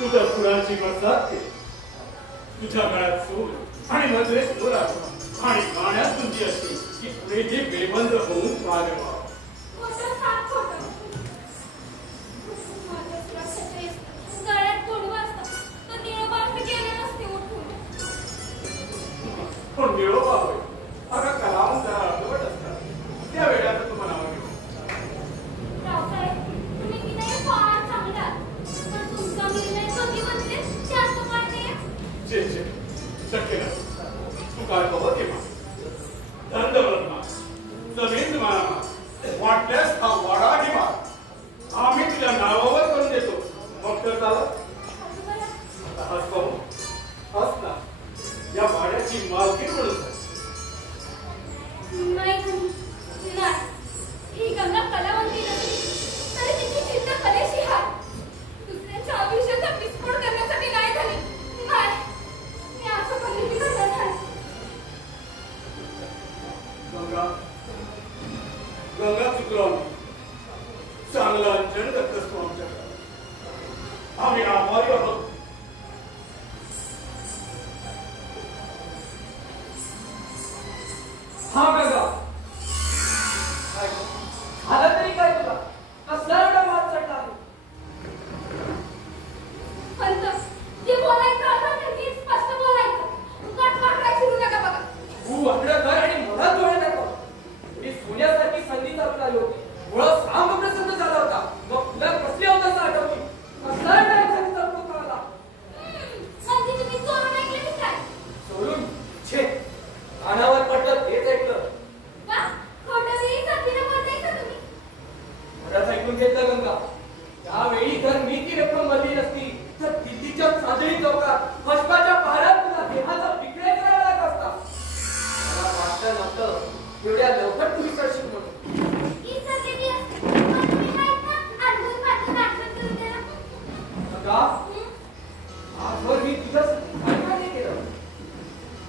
तुझ्या फुलांची बरसात तुझ्या गळ्यात सूर आणि नजरेत डोळा आणि गाण्यात तुमची अशी की पुढे जे बेबंद होऊन पाहावे पण निरोपा होय अगं कलावून जरा अर्धवट असतात त्या वेळाचं तुम्हाला नाव घेऊ शक्य नाही तू काय कवत ये दंड ब्रह्मा जमीन मारा वाटल्यास हा वाडा घे आम्ही तुझ्या नावावर करून देतो मग तर चालत हस पाहू हस ना या वाड्याची मालकी म्हणून ही गंगा कलावंती नसली तरी तिची चिंता कलेशी आहे दुसऱ्यांच्या आयुष्याचा विस्फोट करण्यासाठी नाही झाली नाही मी असं कधी करणार नाही गंगा गंगा चुकलो चांगला अंजन करतोस तू आमच्या आम्ही आभारी आहोत हा गंगा झालं तरी काय तुला कसला एवढा वाद चढला आहे पंत जे बोलायचं असं तर स्पष्ट बोलायचं उगाच वाकडाय सुरू नका बघा तू वाकडं कर आणि मला डोळे दाखव मी सोन्यासारखी संधी चालून आली होती मुळात सांग प्रसन्न झाला होता मग तुला कसली होता असं आठवली कसला एवढा संधी चालू करायला म्हणजे तुम्ही चोरून ऐकले की काय सोडून छे कानावर पडलं तेच ऐकलं वा खोटं संधीनं बोलतायचं तुम्ही परत ऐकून घेतलं गंगा त्यावेळी जर मी ती रक्कम भरली नसती तर दिल्लीच्या चांदणी चौकात पुष्पाच्या पहारात तुला देहाचा विक्रय करायला लागला असता मला वाटलं नव्हतं एवढ्या लवकर तुम्ही करशील म्हणून ही सगळी असते पण तुम्ही माहित ना अडवून पाठवून आठवण करून देणार गंगा आजवर मी तुझ्यासाठी काय काय केलं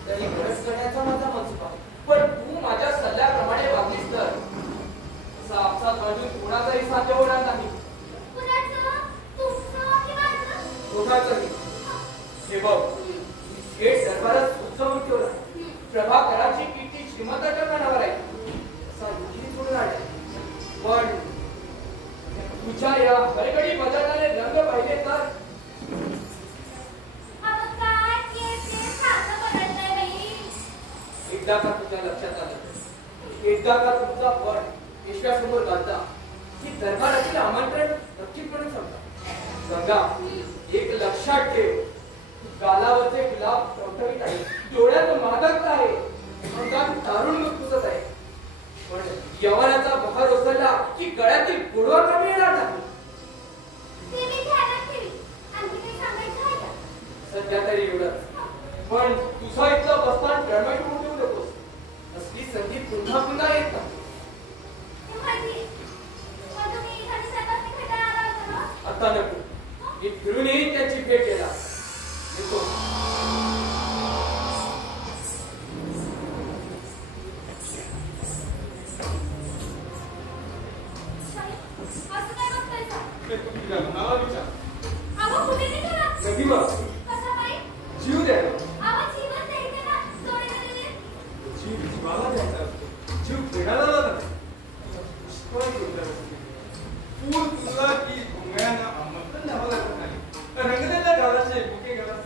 तरी गरज करण्याचा माझा मनसुबा पण तू माझ्या सल्ल्याप्रमाणे वागलीस तर असा आपसात बाजून कोणाचाही साध्य होणार नाही कुणाचं तुमचं की माझं दोघांचंही हे बघ थेट दरबारात उत्सव ठेवला प्रभाकराची कीर्ती श्रीमंताच्या कानावर आहे असा युधी सोडून आले पण तुझ्या या हरगडी बदलणारे रंग पाहिले तर एकदा का तुझ्या लक्षात आलं एकदा का तुमचा पण पेशव्यासमोर घालता की दरबारातील आमंत्रण नक्कीपणे समजा गंगा एक लक्षात ठेव गालावरचे गुलाब टवटवीत आहे डोळ्यात मादकता आहे अंगात दारुण पुसत आहे पण यवनाचा बहार ओसरला की गळ्यातील गोडवा कमी येणार नाही सध्या तरी एवढंच पण तुझा इथलं बसतान टळमळ होऊ देऊ नकोस असली संधी पुन्हा पुन्हा येत नाही आता नको मी फिरून येईन त्याची भेट घ्यायला येतो जीव द्या जीव खेळायला पूर तुला की भोंगळ्यांना आमंत्रण द्यावं लागत नाही रंगलेल्या गावाचे बुके घरात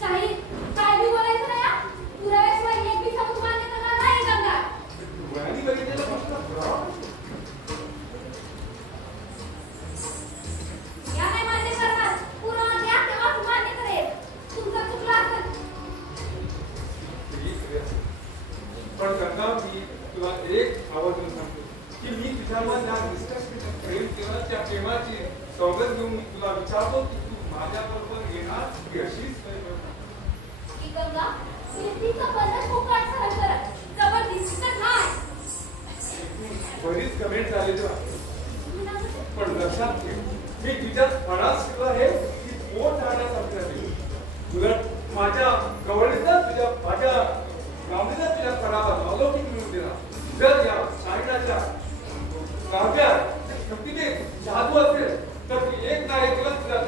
शाही काय बी बोलायचं नाही पुराव्याशिवाय एक बी सबूत मान्य करणार नाही गंगा डोळ्यांनी बघितलेला प्रश्न या नाही मान्य करणार पुरावा द्या तेव्हा मान्य करेल तुमचं चुकलं असेल पण गंगा मी तुला एक आवर्जून सांगतो की मी तुझ्यावर या निष्कर्ष प्रेम केलं त्या प्रेमाची सवलत घेऊन मी तुला विचारतो की तू माझ्याबरोबर येणार की अशीच की गंगा कीर्तीचं बंधन फुकट सहन करा जबरदस्ती तर नाही बरीच कमेंट झाली पण लक्षात ठेव मी तुझ्यात फणास शिकला आहे की पोट जाण्यासारखं नाही उलट माझ्या गवळीचा तुझ्या माझ्या गावडीचा तुझ्या फणावर अलौकिक मिळून दिला जर या शाहिराच्या काव्यात शक्तीने जादू असेल तर एक ना एक तुला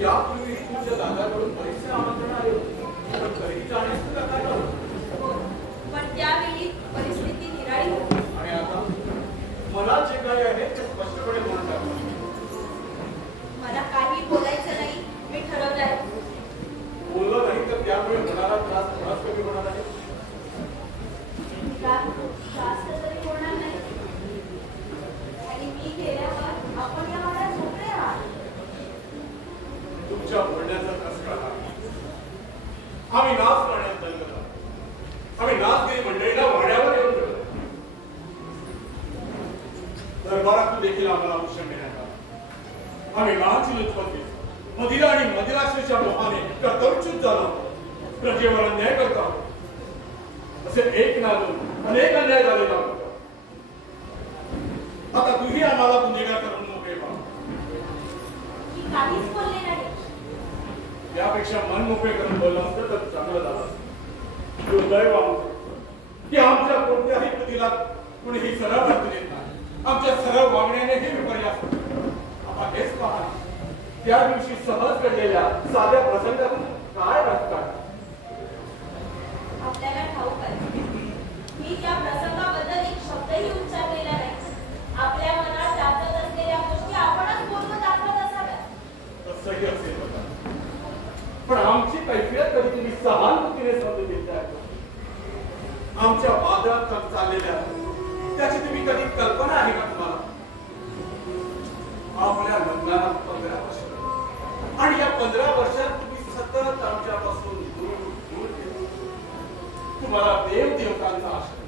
यापूर्वी तुमच्या दादाकडून बरेचसे आमंत्रण आले होते, पण तरीही जाण्यास तुला काय नव्हतं. पण त्यावेळी परिस्थिती निराळी होती. आणि आता मला जे काही आहे ते स्पष्टपणे बोलून टाकलं. मला काही बोलायचं नाही, मी ठरवलंय. बोललं नाही तर त्यामुळे होणारा त्रास थोडाच कमी होणार आहे. जास्त तरी होणार नाही. आणि मी गेल्यावर आपण या वाड्यात मोकळे आहात. तुमच्या बोलण्याचा कस कळला? आम्ही नाच गाण्यात दंगला, आम्ही नाचगिरी मंडळीला वाड्यावर येऊन ठेवलं. दरबारातून देखील आम्हाला आभूषण देण्यात आलं. आम्ही लहानची लुचपत केली. मदिरा आणि मदिराश्रीच्या मोहाने कर्तव्यच्युत झालो. प्रजेवर अन्याय करतो. असे एक ना दोन अनेक अन्याय झालेला होता. आता तुम्ही आम्हाला गुन्हेगार करून मोकळे व्हा. मी काहीच बोलले नाही. त्यापेक्षा मन मोकळे करून बोललं असतं तर चांगलं झालं. दुर्दैव आमचं की आमच्या कोणत्याही कृतीला कुणीही सरळ अर्थ देत नाही. आमच्या सरळ वागण्यानेही विपर्यास होतो. आता हेच पहा, त्या दिवशी सहज घडलेल्या साध्या प्रसंगातून काय राजकारण. आपल्याला ठाऊक आहे, मी त्या प्रसंगाबद्दल एक शब्दही उच्चारलेला नाही. आपल्या मनात जागत असलेल्या गोष्टी आपणच बोलून दाखवत असाव्यात. तसंही असेल होता, पण आमची कैफियत कधी तुम्ही सहानुभूतीने समजून घेताय. आमच्या वादात चाललेल्या त्याची तुम्ही कधी कल्पना आहे का तुम्हाला? आपल्या लग्नाला 15 वर्ष आणि या 15 वर्षात तुम्ही सतत आमच्यापासून दूर दूर गेला. तुम्हाला देव देवतांचा आश्रय,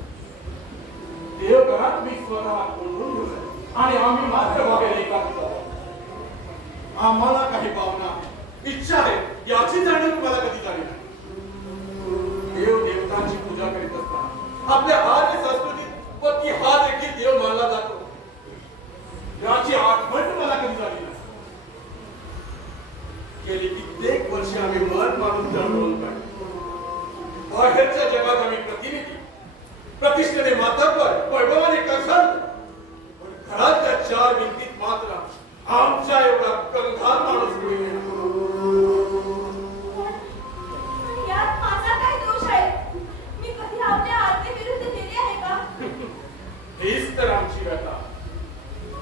देवघरात मी स्वतः कोंडून घेऊन आणि आम्ही मात्र वगैरे एकाच आहोत. आम्हाला काही भावना आहे, इच्छा आहे, याची जाणीव तुम्हाला कधी झाली नाही. देव देवतांची पूजा करीत असताना आपल्या आर्य संस्कृतीत पती हा देखील देव मानला जातो, याची आठवण तुम्हाला कधी झाली नाही. गेली कित्येक वर्ष आम्ही मन मारून जळून काढले. बाहेरच्या जगात आम्ही प्रतिनिधी, प्रतिष्ठेने मातब्बर, वैभवाने कंसाल, पण घरातल्या 4 भिंतीत मात्र आमच्या एवढा कंगाल माणूस कोणी नाही. यात माझा काय दोष आहे? मी कधी आपल्या आज्ञेविरुद्ध गेले आहे का? हीच तर आमची व्यथा.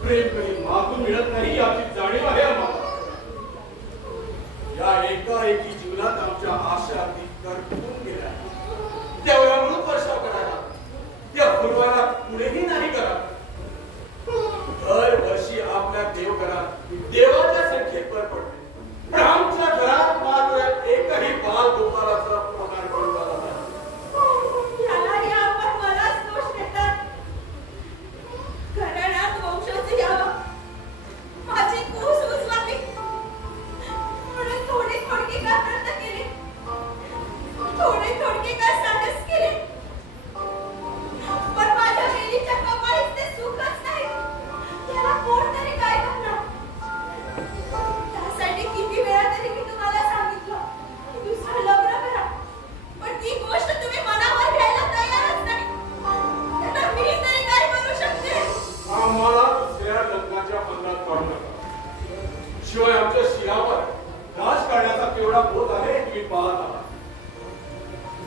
प्रेम कधी मागून मिळत नाही याची जाणीव आहे आम्हाला. या एकाएकी जीवनात आमच्या आशा ती करपून गेल्या. त्यावर अमृत वर्षाव करायला, त्या फुलवायला पुढेही नाही करा. दरवर्षी आपल्या देवघरात देवाच्या संख्येत भर पडते, पण आमच्या घरात मात्र एकही बाल गोपालाचा पदार्पण झाला नाही. यालाही आपण मलाच दोष देतात. घराण्यात वंशच यावा, माझी कूस उचलावी म्हणून थोडी थोडकी का व्रत केली, थोडे थोडके का साधस केले, पण माझ्या वेलीच्या कपाळीत ते सुखच नाही. त्याला कोण तरी काय करणार? त्यासाठी किती वेळा तरी मी तुम्हाला सांगितलं दुसरं लग्न करा, पण ती गोष्ट तुम्ही मनावर घ्यायला तयारच नाही. त्याला मी तरी काय करू शकते? आम्हाला दुसऱ्या लग्नाच्या बंधात पाडू नका. शिवाय आमच्या शिरावर राजकारणाचा केवढा बोध आहे हे तुम्ही पाहत आहात.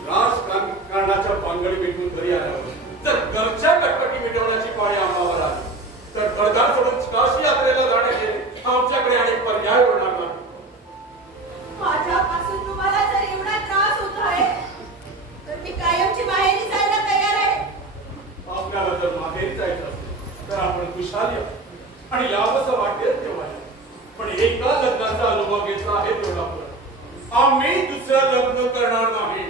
राजकारणाच्या बांगडी मिटून घरी आल्यावर जर घरच्या कटकटी मिटवण्याची पाळी आम्हावर आली तर घरदार सोडून काशी यात्रेला जाण्याचे आमच्याकडे अनेक पर्याय उरणार नाही. माझ्यापासून तुम्हाला जर एवढा त्रास होत आहे तर मी कायमची माहेरी जायला तयार आहे. आपल्याला जर माहेरी जायचं असेल तर आपण खुशाल या आणि यावंसं वाटेल तेव्हा या. पण एका लग्नाचा अनुभव घेतला आहे तेवढा पुरा. आम्ही दुसरं लग्न करणार नाही.